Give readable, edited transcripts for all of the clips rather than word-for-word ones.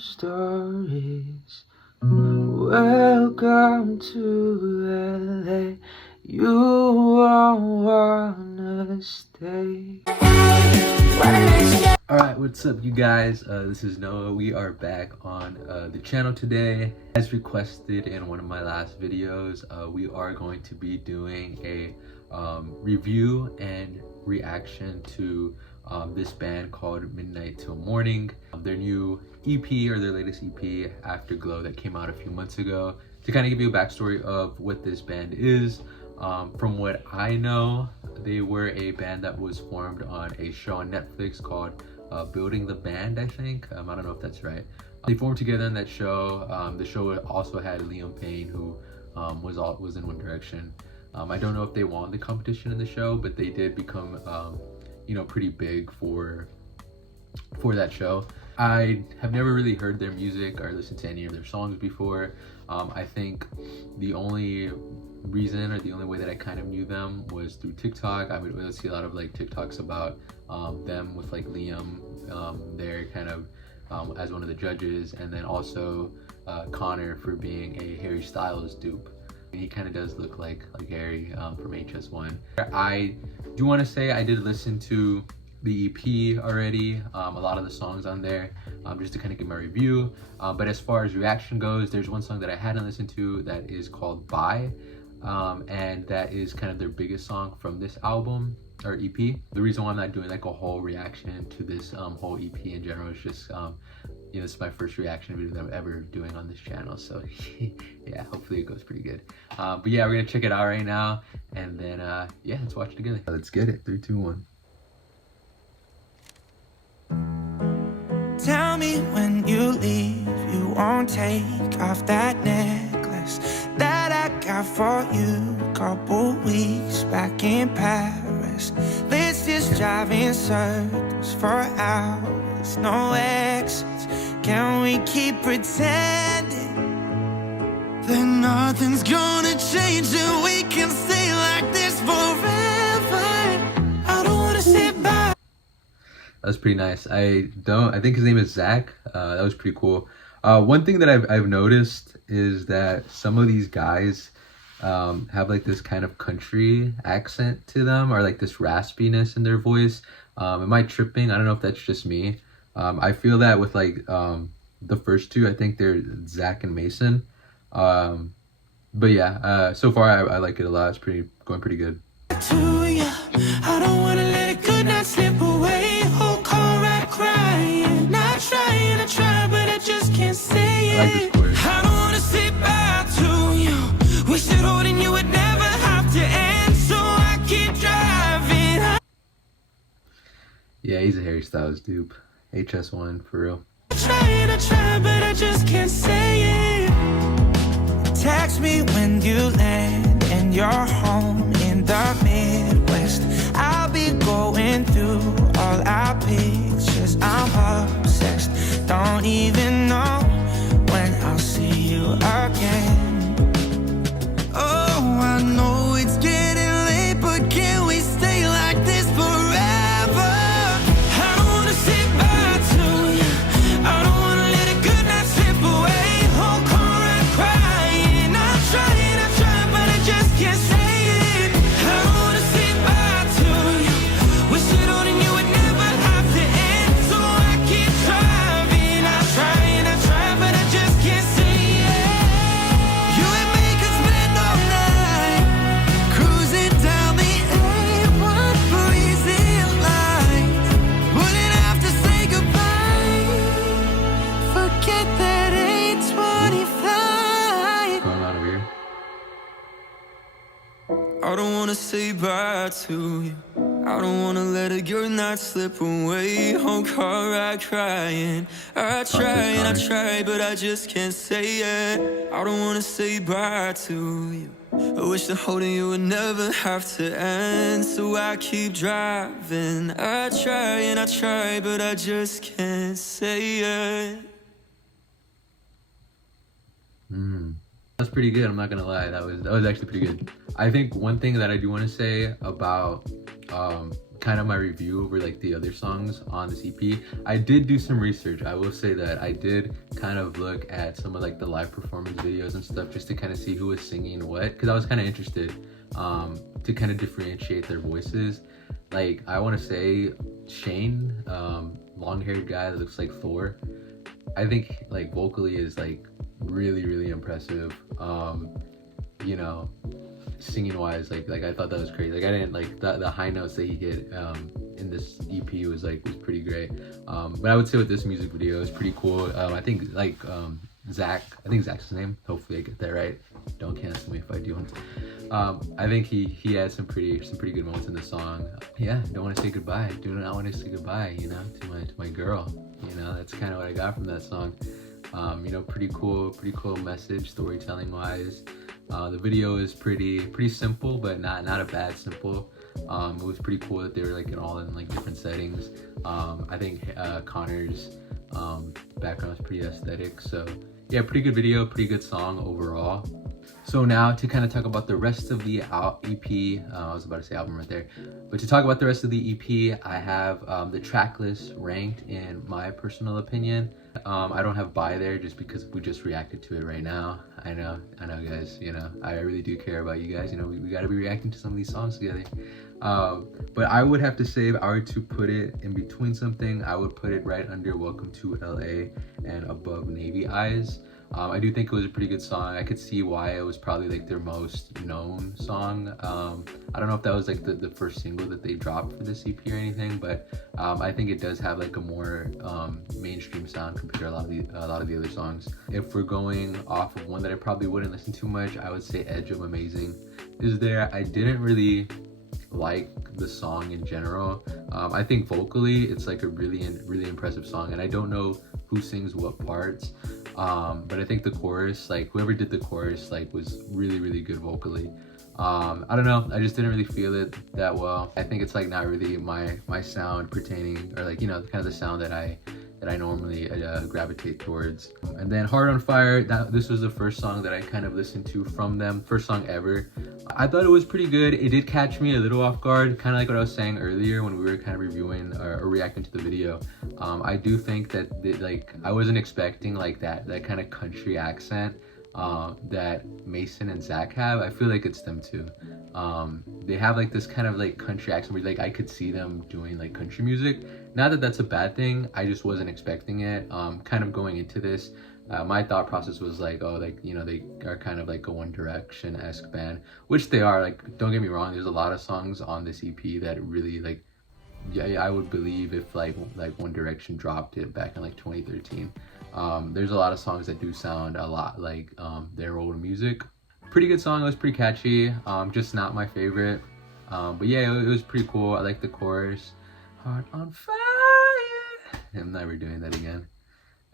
stories. Welcome to LA. You won't wanna stay. Alright, what's up you guys? This is Noah. We are back on the channel today. As requested in one of my last videos, we are going to be doing a review and reaction to this band called Midnight Till Morning. Their new EP, or their latest EP, Afterglow, that came out a few months ago. To kind of give you a backstory of what this band is, from what I know, they were a band that was formed on a show on Netflix called Building the Band, I think. I don't know if that's right. They formed together in that show. The show also had Liam Payne, who was in One Direction. I don't know if they won the competition in the show, but they did become pretty big for that show. I have never really heard their music or listened to any of their songs before. I think the only reason, or the only way that I kind of knew them, was through TikTok. I would see a lot of like TikToks about them with like Liam there kind of as one of the judges, and then also Connor for being a Harry Styles dupe. He kind of does look like Harry from HS1. I do want to say I did listen to the EP already, a lot of the songs on there, just to kind of give my review. But as far as reaction goes, there's one song that I hadn't listened to that is called Bye, and that is kind of their biggest song from this album or EP. The reason why I'm not doing like a whole reaction to this whole EP in general is just this is my first reaction video that I'm ever doing on this channel, so yeah, hopefully it goes pretty good. But yeah, we're gonna check it out right now, and then yeah, let's watch it together. Let's get it. 3, 2, 1. Tell me when you leave, you won't take off that necklace that I got for you a couple weeks back in Paris. Let's just drive in circles for hours, no exits. Can we keep pretending that nothing's gonna change and we can stay like this forever? I don't wanna sit by. That was pretty nice. I think his name is Zach. That was pretty cool. One thing that I've noticed is that some of these guys have like this kind of country accent to them, or like this raspiness in their voice. Am I tripping? I don't know if that's just me. I feel that with like the first two. I think they're Zach and Mason. But yeah, so far I like it a lot. It's going pretty good. I don't wanna let a good night slip away. Whole car ride crying. Not trying to try, but I just can't say it. I like this chorus. I don't wanna say bye to you. Wish that holding you would never have to end, so I keep driving. Yeah, he's a Harry Styles dupe. HS1 for real. Trying to try, but I just can't say it. Text me when you land and you're home in the Midwest. I'll be going through all our pictures. I'm obsessed. Don't even know when I'll see you again. Oh, I know it's getting late, but can we stay like this forever? I don't wanna say bye to you. I don't wanna let a good night slip away. Whole car ride crying. I'm trying, but I just can't say it. I don't wanna say bye to you. Wish it holding you would never have to end, so I keep driving. I try, but I just can't say it. You and me could spend all night cruising down the A1 freezing lights. Wouldn't have to say goodbye. Forget that 820 flight. What's going on over here? I don't wanna say bye to you. I don't wanna let a good night slip away. Whole car ride crying. I try, but I just can't say it. I don't wanna say bye to you. I wish the holding you would never have to end, so I keep driving. I try, but I just can't say it. That's pretty good. I'm not gonna lie. That was actually pretty good. I think one thing that I do want to say about kind of my review over like the other songs on this EP. I did do some research. I will say that I did kind of look at some of like the live performance videos and stuff just to kind of see who was singing what, because I was kind of interested to kind of differentiate their voices. Like I want to say Shane, long-haired guy that looks like Thor, I think like vocally is like really impressive. You know, singing wise, like I thought that was crazy. Like I didn't like the high notes that he hit in this EP was pretty great. But I would say with this music video is pretty cool. I think like Zach, I think Zach's his name. Hopefully I get that right. Don't cancel me if I do. I think he had some pretty good moments in the song. Yeah, don't want to say goodbye. Do not want to say goodbye, you know, to my girl. You know, that's kind of what I got from that song. You know, pretty cool message storytelling wise. The video is pretty simple, but not a bad simple. It was pretty cool that they were like all in like different settings. I think Connor's background was pretty aesthetic. So yeah, pretty good video, pretty good song overall. So now to kind of talk about the rest of the EP, I was about to say album right there, but to talk about the rest of the EP, I have the track list ranked in my personal opinion. I don't have by there just because we just reacted to it right now. I know guys, you know, I really do care about you guys, you know, we got to be reacting to some of these songs together. But I would have to say, if I were to put it in between something, I would put it right under Welcome to LA and above Navy Eyes. I do think it was a pretty good song. I could see why it was probably like their most known song. I don't know if that was like the first single that they dropped for this EP or anything, but I think it does have like a more mainstream sound compared to a lot of the other songs. If we're going off of one that I probably wouldn't listen to much, I would say Edge of Amazing is there. I didn't really like the song in general. I think vocally it's like a really impressive song, and I don't know who sings what parts, but I think the chorus, like whoever did the chorus, like was really good vocally. I don't know, I just didn't really feel it that well. I think it's like not really my sound pertaining, or like, you know, kind of the sound that I normally gravitate towards. And then Heart on Fire, this was the first song that I kind of listened to from them, first song ever. I thought it was pretty good. It did catch me a little off guard, kind of like what I was saying earlier when we were kind of reviewing or reacting to the video. I do think that like I wasn't expecting like that kind of country accent that Mason and Zach have. I feel like it's them too. They have like this kind of like country accent where like I could see them doing like country music. Not that that's a bad thing, I just wasn't expecting it. Kind of going into this, my thought process was like, oh, like, you know, they are kind of like a One Direction-esque band, which they are. Like, don't get me wrong, there's a lot of songs on this EP that really like, yeah, I would believe if like One Direction dropped it back in like 2013. There's a lot of songs that do sound a lot like their old music. Pretty good song, it was pretty catchy, just not my favorite. But yeah, it was pretty cool. I like the chorus. Heart on fire. I'm never doing that again.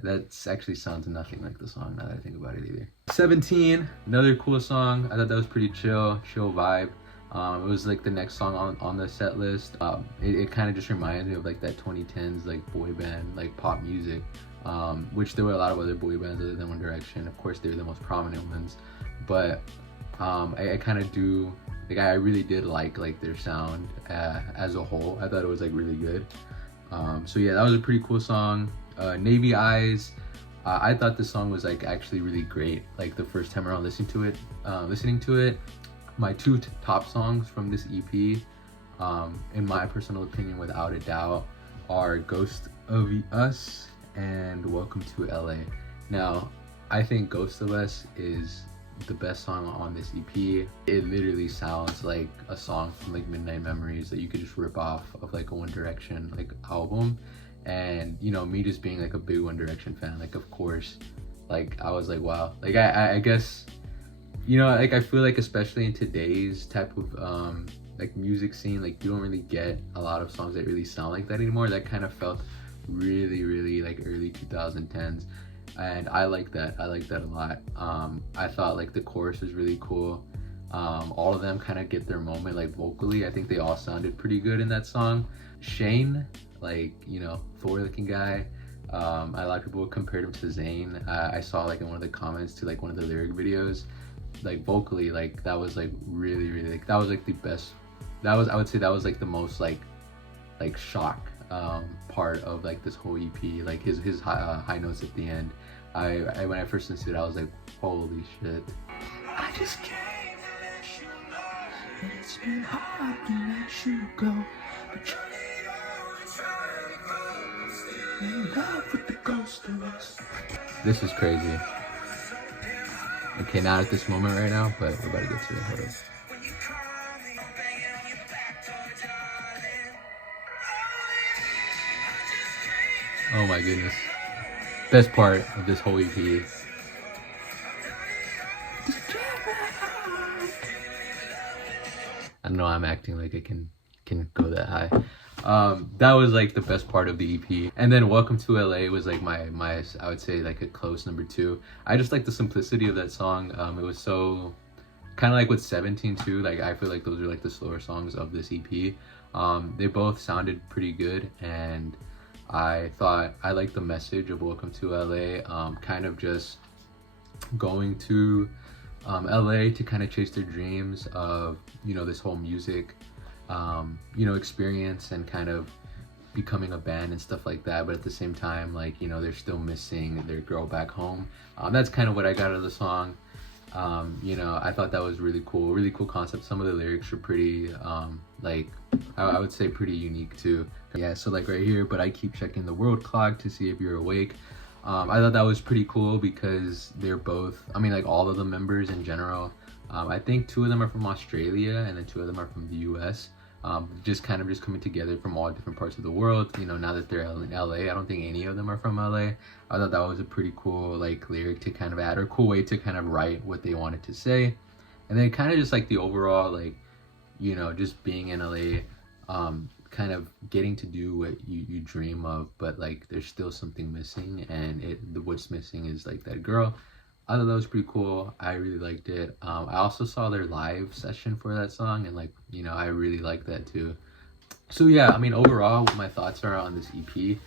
That actually sounds nothing like the song now that I think about it either. 17, another cool song. I thought that was pretty chill vibe. It was like the next song on the set list. It kind of just reminds me of like that 2010s like boy band like pop music, which there were a lot of other boy bands other than One Direction. Of course, they were the most prominent ones, but I kind of do like, I really did like their sound as a whole. I thought it was like really good. So yeah, that was a pretty cool song. Navy Eyes, I thought this song was like actually really great. Like the first time around listening to it, my two top songs from this EP, in my personal opinion, without a doubt, are Ghost of Us and Welcome to LA. Now, I think Ghost of Us is the best song on this EP. It literally sounds like a song from like Midnight Memories that you could just rip off of like a One Direction like album. And you know, me just being like a big One Direction fan, like of course, like I was like, wow. Like I guess, you know, like I feel like especially in today's type of like music scene, like you don't really get a lot of songs that really sound like that anymore. That kind of felt really like early 2010s, and I like that a lot. I thought like the chorus was really cool. All of them kind of get their moment like vocally. I think they all sounded pretty good in that song. Shane, like, you know, Thor looking guy, a lot of people compared him to Zayn. I saw like in one of the comments to like one of the lyric videos, like vocally, like that was like really like that was like the best. I would say that was like the most like like shock part of like this whole EP, like his high notes at the end. I when I first listened to it, I was like, holy shit. I just came to let you know, and it's been hard to let you go, but you need all the time, in love with the ghost of us. This is crazy. Okay, not at this moment right now, but we're about to get to it. Hold up. Oh my goodness. Best part of this whole EP. I don't know, I'm acting like I can go that high. That was like the best part of the EP. And then Welcome to LA was like my I would say like a close number 2. I just like the simplicity of that song. It was so kind of like with 17 too. Like I feel like those are like the slower songs of this EP. They both sounded pretty good, and I thought I liked the message of Welcome to LA, kind of just going to LA to kind of chase their dreams of, you know, this whole music, you know, experience, and kind of becoming a band and stuff like that. But at the same time, like, you know, they're still missing their girl back home. That's kind of what I got out of the song. You know, I thought that was really cool concept. Some of the lyrics were pretty, like, I would say pretty unique too. Yeah, so like right here, but I keep checking the world clock to see if you're awake. I thought that was pretty cool because they're both, I mean, like all of the members in general, I think 2 of them are from Australia and then 2 of them are from the US. Just kind of just coming together from all different parts of the world. You know, now that they're in LA, I don't think any of them are from LA. I thought that was a pretty cool like lyric to kind of add, or a cool way to kind of write what they wanted to say. And then kind of just like the overall, like, you know, just being in LA, kind of getting to do what you dream of, but like there's still something missing, and what's missing is like that girl. I thought that was pretty cool. I really liked it. I also saw their live session for that song, and like, you know, I really liked that too. So yeah, I mean, overall, what my thoughts are on this EP,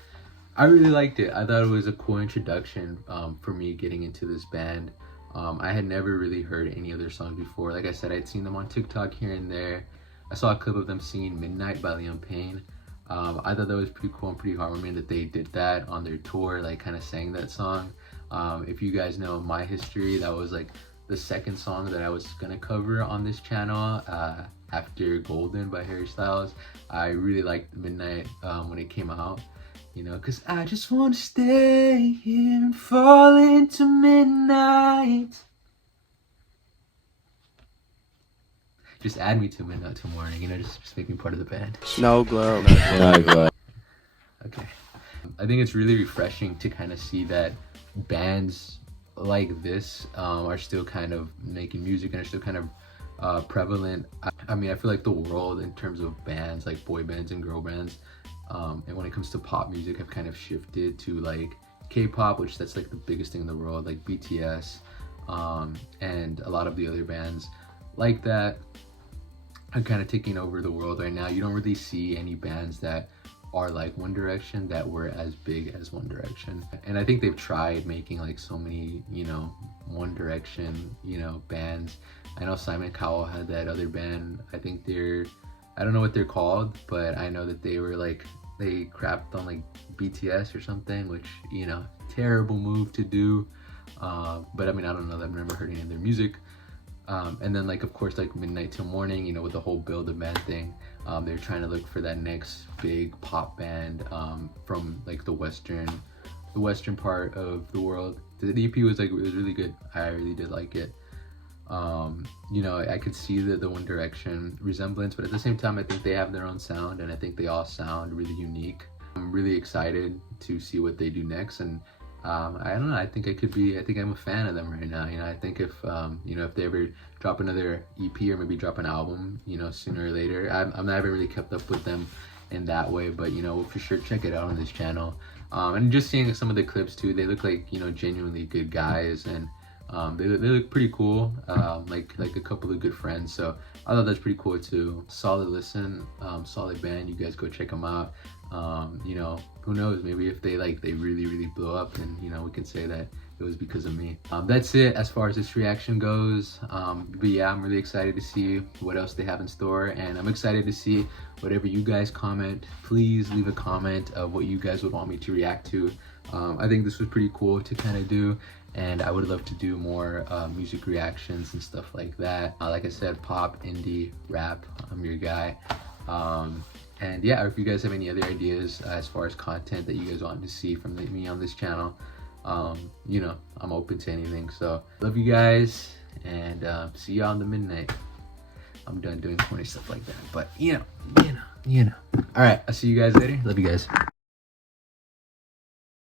I really liked it. I thought it was a cool introduction for me getting into this band. I had never really heard any of their songs before. Like I said, I'd seen them on TikTok here and there. I saw a clip of them singing Midnight by Liam Payne. I thought that was pretty cool and pretty heartwarming that they did that on their tour, like kind of sang that song. If you guys know my history, that was like the second song that I was gonna cover on this channel, after Golden by Harry Styles. I really liked Midnight when it came out, you know, cause I just wanna stay here and fall into midnight. Just add me to midnight till morning, you know, just make me part of the band. No glow. No glow. Okay. I think it's really refreshing to kind of see that bands like this are still kind of making music and are still kind of prevalent. I mean, I feel like the world in terms of bands, like boy bands and girl bands, and when it comes to pop music, have kind of shifted to like K-pop, which that's like the biggest thing in the world, like BTS, and a lot of the other bands like that are kind of taking over the world right now. You don't really see any bands that are like One Direction that were as big as One Direction. And I think they've tried making like so many, you know, One Direction, you know, bands. I know Simon Cowell had that other band. I think I don't know what they're called, but I know that they were like, they crapped on like BTS or something, which, you know, terrible move to do. But I mean, I don't know, I've never heard any of their music. And then like, of course, like Midnight Till Morning, you know, with the whole Build a Band thing, they're trying to look for that next big pop band from like the western part of the world. The EP was like, it was really good. I really did like it. You know, I could see the One Direction resemblance, but at the same time, I think they have their own sound, and I think they all sound really unique. I'm really excited to see what they do next, and I don't know, I think I'm a fan of them right now. You know, I think if you know, if they ever drop another EP or maybe drop an album, you know, sooner or later, I haven't really kept up with them in that way, but you know, we'll for sure check it out on this channel. And just seeing some of the clips too, they look like, you know, genuinely good guys, and they look pretty cool, like a couple of good friends. So I thought that's pretty cool too. Solid listen, solid band. You guys go check them out. You know, who knows, maybe if they really blow up, then, you know, we can say that it was because of me. That's it as far as this reaction goes. But yeah, I'm really excited to see what else they have in store, and I'm excited to see whatever you guys comment. Please leave a comment of what you guys would want me to react to. I think this was pretty cool to kind of do, and I would love to do more music reactions and stuff like that. Like I said, pop, indie, rap, I'm your guy. And yeah, if you guys have any other ideas as far as content that you guys want to see from me on this channel, you know, I'm open to anything. So love you guys, and see y'all in the midnight. I'm done doing corny stuff like that, but you know. All right, I'll see you guys later. Love you guys.